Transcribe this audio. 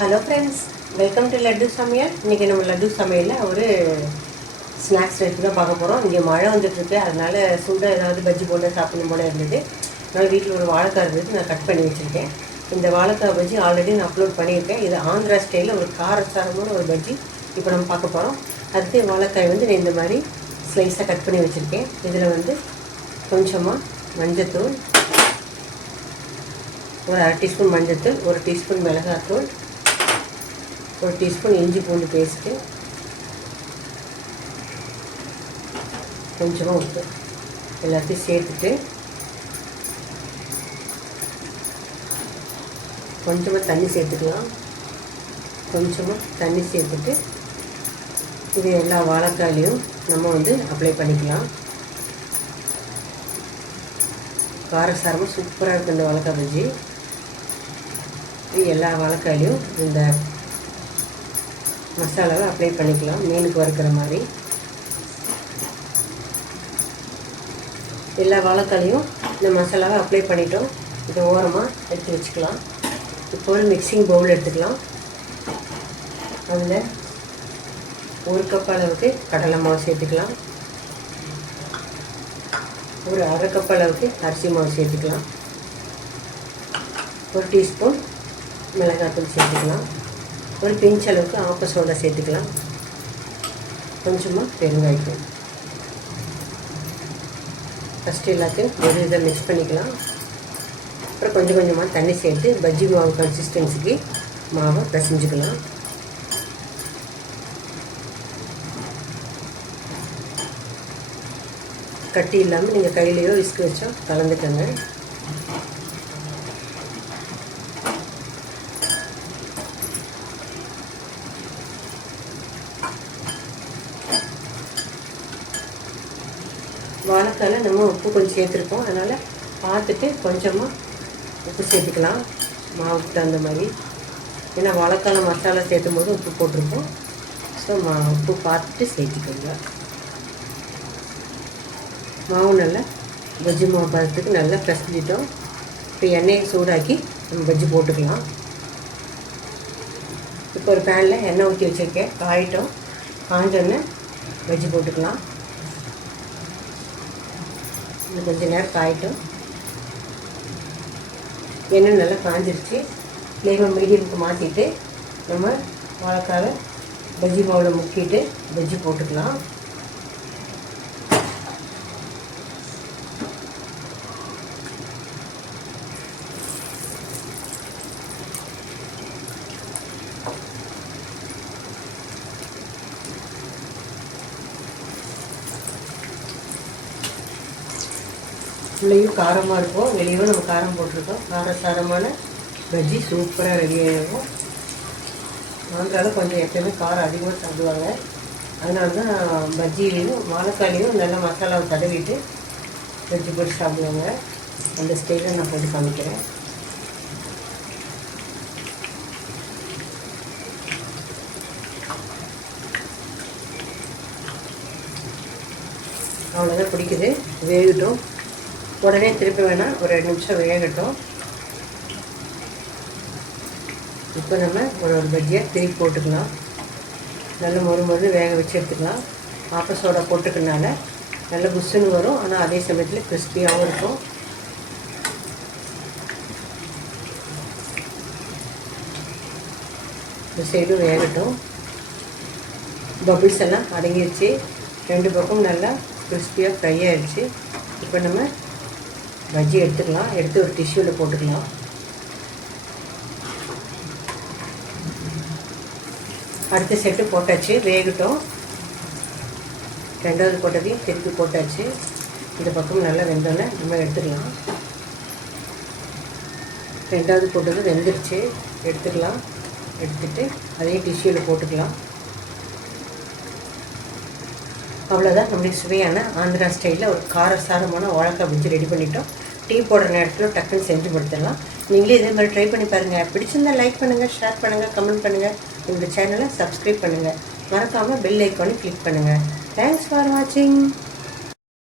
Hello friends welcome to Laddu சமையல் இன்றைக்கி நம்ம லட்டு சமையலில் ஒரு ஸ்நாக்ஸ் ரெசிபி தான் பார்க்க போகிறோம் இங்கே மழை வந்துட்டுருக்கு. அதனால் சூடாக ஏதாவது பஜ்ஜி போட்டு சாப்பிடணும் போல இருந்தது. அதனால் வீட்டில் ஒரு வாழைக்காய் இருந்தது. நான் கட் பண்ணி வச்சுருக்கேன். இந்த வாழைக்காய் பஜ்ஜி ஆல்ரெடி நான் அப்லோட் பண்ணியிருக்கேன். இது ஆந்திரா ஸ்டைலில் ஒரு காரசாரமான ஒரு பஜ்ஜி இப்போ நம்ம பார்க்க போகிறோம் அடுத்து வாழைக்காய் வந்து நான் இந்த மாதிரி ஸ்லைஸாக கட் பண்ணி வச்சுருக்கேன். இதில் வந்து கொஞ்சமாக மஞ்சத்தூள் ஒரு அரை டீஸ்பூன் மஞ்சத்தூள் ஒரு டீஸ்பூன் மிளகாத்தூள் ஒரு டீஸ்பூன் இஞ்சி பூண்டு பேஸ்ட்டு கொஞ்சமாக உப்பு. எல்லாத்தையும் சேர்த்துட்டு கொஞ்சமாக தண்ணி சேர்த்துக்கலாம். கொஞ்சமாக தண்ணி சேர்த்துட்டு இது எல்லா வாழைக்காயிலையும் நம்ம வந்து அப்ளை பண்ணிக்கலாம். காரசாரமாக சூப்பராக இருக்குது இந்த வாழைக்காய் பஜ்ஜி. இது எல்லா வாழைக்காயிலையும் இந்த மசாலாவை அப்ளை பண்ணிக்கலாம். மீனுக்கு வறுக்கிற மாதிரி. எல்லா வாழைக்காயிலையும் இந்த மசாலாவை அப்ளை பண்ணிட்டோம். இதை ஓரமாக எடுத்து வச்சுக்கலாம். இப்போ ஒரு மிக்சிங் பவுல் எடுத்துக்கலாம். அதில் ஒரு கப் அளவுக்கு கடலை மாவு சேர்த்துக்கலாம். ஒரு அரை கப் அளவுக்கு அரிசி மாவு சேர்த்துக்கலாம். ஒரு டீஸ்பூன் மிளகாத்தூள் சேர்த்துக்கலாம். ஒரு பிஞ்ச் அளவுக்கு ஆப்ப சோடா சேர்த்துக்கலாம். கொஞ்சமாக பெருங்காய்த்தூள். ஃபஸ்ட்டு எல்லாத்தையும் ஒரு இதை மிக்ஸ் பண்ணிக்கலாம். அப்புறம் கொஞ்சம் கொஞ்சமாக தண்ணி சேர்த்து பஜ்ஜி மாவு கன்சிஸ்டன்சிக்கு மாவை பிசைஞ்சுக்கலாம். கட்டி இல்லாமல் நீங்கள் கையிலையோ விஸ்க் வச்சோ கலந்துக்கங்க. வாழைக்காயில் நம்ம உப்பு கொஞ்சம் சேர்த்துருக்கோம். அதனால் பார்த்துட்டு கொஞ்சமாக உப்பு சேர்த்துக்கலாம். மாவுக்கு தகுந்த மாதிரி. ஏன்னா வாழைக்காயில் மசாலா சேர்த்தும் போது உப்பு போட்டிருக்கோம். ஸோ மா உப்பு பார்த்துட்டு சேர்த்துக்கோங்க. மாவு நல்லா பஜ்ஜி மாவு பதத்துக்கு நல்லா பிசைஞ்சிட்டோம். இப்போ எண்ணெயை சூடாக்கி நம்ம பஜ்ஜி போட்டுக்கலாம். இப்போ ஒரு பேனில் எண்ணெய் ஊற்றி வச்சுருக்கேன். காயிட்டோம். காஞ்சோடனே பஜ்ஜி போட்டுக்கலாம். இன்னும் கொஞ்சம் நேரம் காயிட்டும். எண்ணெய் நல்லா காஞ்சிருச்சு. ஃப்ளேமை மீடியமுக்கு மாற்றிட்டு நம்ம வாழைக்காவை பஜ்ஜி மாவில் முக்கிட்டு பஜ்ஜி போட்டுக்கலாம். உள்ளேயும் காரமாக இருக்கும். வெளியவும் நம்ம காரம் போட்டிருக்கோம். காரசாரமான பஜ்ஜி சூப்பராக ரெடி ஆகிடும் ஆந்திராவில் கொஞ்சம் எப்பயுமே காரம் அதிகமாக சாப்பிடுவாங்க அதனால தான் பஜ்ஜிலையும் வாழைக்காயிலையும் நல்லா மசாலாவை தடவிட்டு பஜ்ஜி போட்டு சாப்பிடுவாங்க. அந்த ஸ்டைலில் நான் போட்டு சமைக்கிறேன் அவ்வளோதான் பிடிக்குது. வேகட்டும். உடனே திருப்பி வேணால் ஒரு ரெண்டு நிமிஷம் வேகட்டும். இப்போ நம்ம ஒரு ஒரு பஜ்ஜியாக திருப்பி போட்டுக்கலாம். நல்ல மொறு மொறு வேக வச்சு எடுத்துக்கலாம். ஆப்ப சோடா போட்டுக்கனால நல்ல குஸ்ஸுன்னு வரும். ஆனால் அதே சமயத்தில் கிறிஸ்பியாகவும் இருக்கும். இந்த சைடும் வேகட்டும். பபிள்ஸ் எல்லாம் அடங்கிடுச்சு ரெண்டு பக்கம் நல்லா கிறிஸ்பியாக ஃப்ரை ஆகிடுச்சு இப்போ நம்ம பஜ்ஜி எடுத்துக்கலாம். எடுத்து ஒரு டிஷ்யூவில் போட்டுக்கலாம். அடுத்த செட்டு போட்டாச்சு. வேகட்டும். ரெண்டாவது போட்டதையும் திருப்பி போட்டாச்சு. இந்த பக்கம் நல்லா வெந்தோன்னே நம்ம எடுத்துக்கலாம். ரெண்டாவது போட்டது வெந்துருச்சு. எடுத்துக்கலாம். எடுத்துட்டு அதையும் டிஷ்யூவில் போட்டுக்கலாம். அவ்வளோதான் நம்மளுக்கு சுவையான ஆந்திரா ஸ்டைலில் ஒரு காரசாரமான வாழைக்காய் பஜ்ஜி ரெடி பண்ணிட்டோம். டீ போடுற நேரத்தில் டக்குன்னு செஞ்சு கொடுத்துடலாம் நீங்களே இதே மாதிரி ட்ரை பண்ணி பாருங்கள் பிடிச்சிருந்தா லைக் பண்ணுங்கள் ஷேர் பண்ணுங்கள் கமெண்ட் பண்ணுங்கள் எங்கள் சேனலை சப்ஸ்கிரைப் பண்ணுங்கள் மறக்காமல் பெல் ஐக்கானை கிளிக் பண்ணுங்கள் தேங்க்ஸ் ஃபார் வாட்சிங்